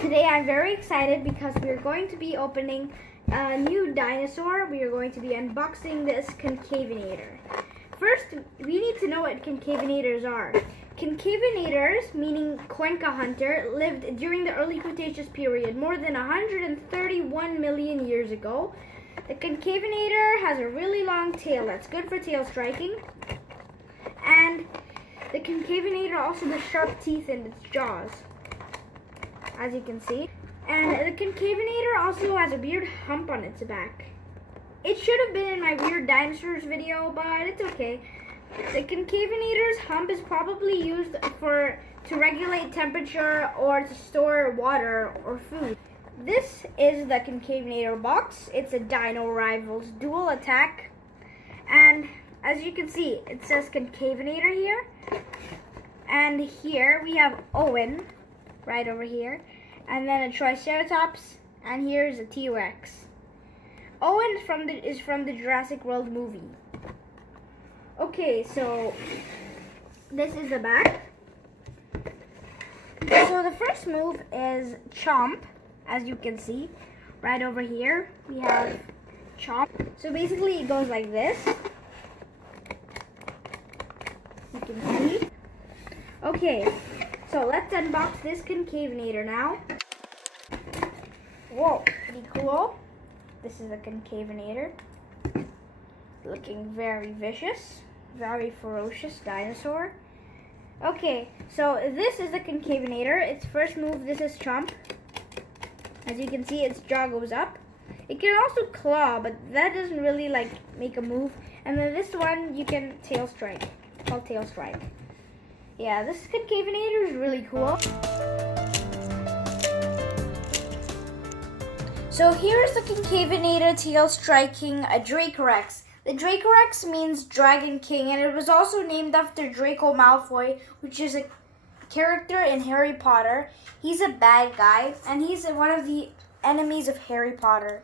Today I'm very excited because we're going to be opening a new dinosaur. We are going to be unboxing this Concavenator. First, we need to know what Concavenators are. Concavenators, meaning Cuenca hunter, lived during the early Cretaceous period, more than 131 million years ago. The Concavenator has a really long tail that's good for tail striking. And the Concavenator also has sharp teeth in its jaws, as you can see. And the Concavenator also has a weird hump on its back. It should have been in my weird dinosaurs video, but it's okay. The Concavenator's hump is probably used to regulate temperature or to store water or food. This is the Concavenator box. It's a Dino Rivals dual attack. And as you can see, it says Concavenator here. And here we have Owen, right over here. And then a Triceratops, and here's a T-Rex. Owen is from the Jurassic World movie. Okay, so this is the back. So the first move is Chomp, as you can see. Right over here, we have Chomp. So basically it goes like this. You can see. Okay, so let's unbox this Concavenator now. Whoa, pretty cool. This is a Concavenator. Looking very vicious, very ferocious dinosaur. Okay, so this is the Concavenator. Its first move, this is Chomp. As you can see, its jaw goes up. It can also claw, but that doesn't really make a move. And then this one, you can tail strike. It's called tail strike. Yeah, this Concavenator is really cool. So here's the Concavenator tail striking a Dracorex. The Dracorex means Dragon King, and it was also named after Draco Malfoy, which is a character in Harry Potter. He's a bad guy, and he's one of the enemies of Harry Potter.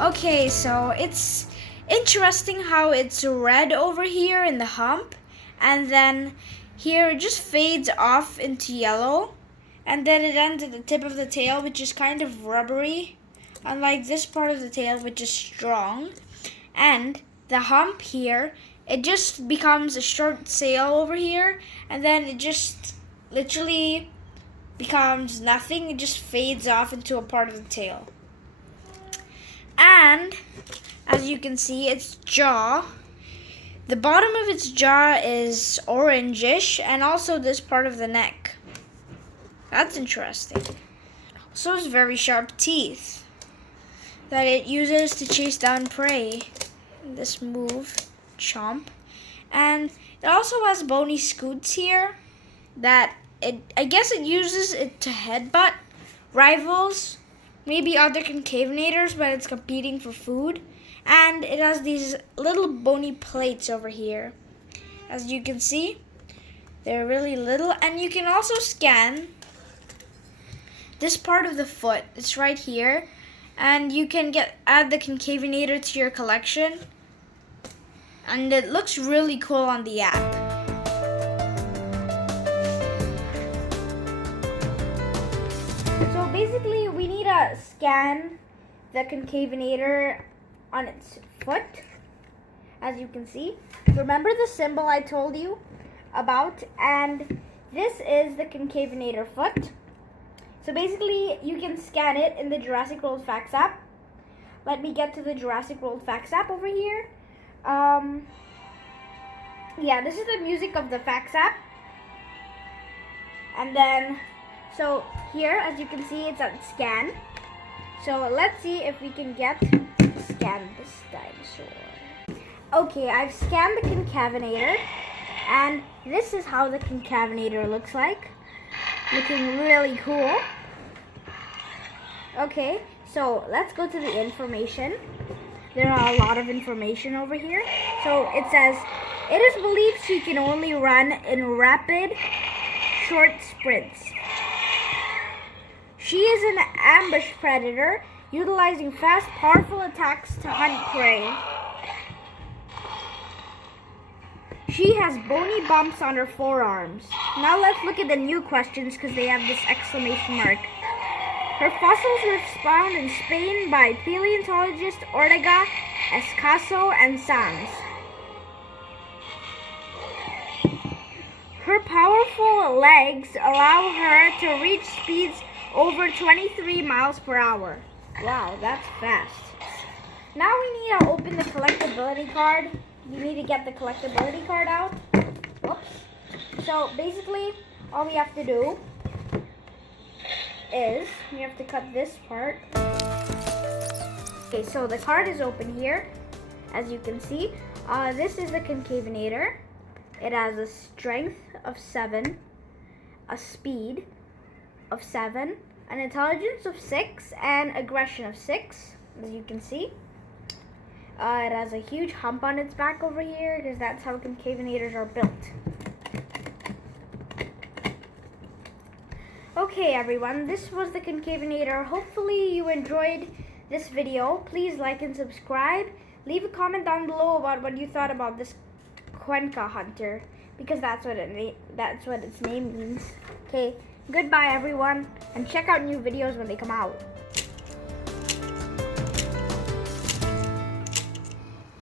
Okay, so it's interesting how it's red over here in the hump, and then here it just fades off into yellow, and then it ends at the tip of the tail, which is kind of rubbery, unlike this part of the tail, which is strong. And the hump here, it just becomes a short sail over here, and then it just literally becomes nothing. It just fades off into a part of the tail. And as you can see, its jaw, the bottom of its jaw is orangish, and also this part of the neck. That's interesting. So it's very sharp teeth that it uses to chase down prey. This move, Chomp. And it also has bony scoots here that I guess it uses it to headbutt rivals, maybe other Concavenators when it's competing for food. And it has these little bony plates over here. As you can see, they're really little. And you can also scan this part of the foot. It's right here. And you can add the Concavenator to your collection. And it looks really cool on the app. So basically, we need to scan the Concavenator on its foot, as you can see. Remember the symbol I told you about? And this is the Concavenator foot. So basically, you can scan it in the Jurassic World Facts app. Let me get to the Jurassic World Facts app over here. Yeah, this is the music of the Facts app. And then, so here, as you can see, it's at scan. So let's see if we can scan this dinosaur. Okay, I've scanned the Concavenator, and this is how the Concavenator looks like. Looking really cool. Okay, so let's go to the information. There are a lot of information over here. So it says, it is believed she can only run in rapid, short sprints. She is an ambush predator, utilizing fast, powerful attacks to hunt prey. She has bony bumps on her forearms. Now let's look at the new questions because they have this exclamation mark. Her fossils were found in Spain by paleontologist Ortega, Escaso, and Sanz. Her powerful legs allow her to reach speeds over 23 miles per hour. Wow, that's fast. Now we need to open the collectability card. You need to get the collectability card out. Oops. So basically, all we have to do is we have to cut this part. Okay, so the card is open here. As you can see, this is the Concavenator. It has a strength of 7, a speed of 7, an intelligence of 6, and aggression of 6, as you can see. It has a huge hump on its back over here because that's how Concavenators are built. Okay everyone, this was the Concavenator. Hopefully you enjoyed this video. Please like and subscribe. Leave a comment down below about what you thought about this Cuenca hunter, because that's what its name means. Okay, goodbye everyone, and check out new videos when they come out.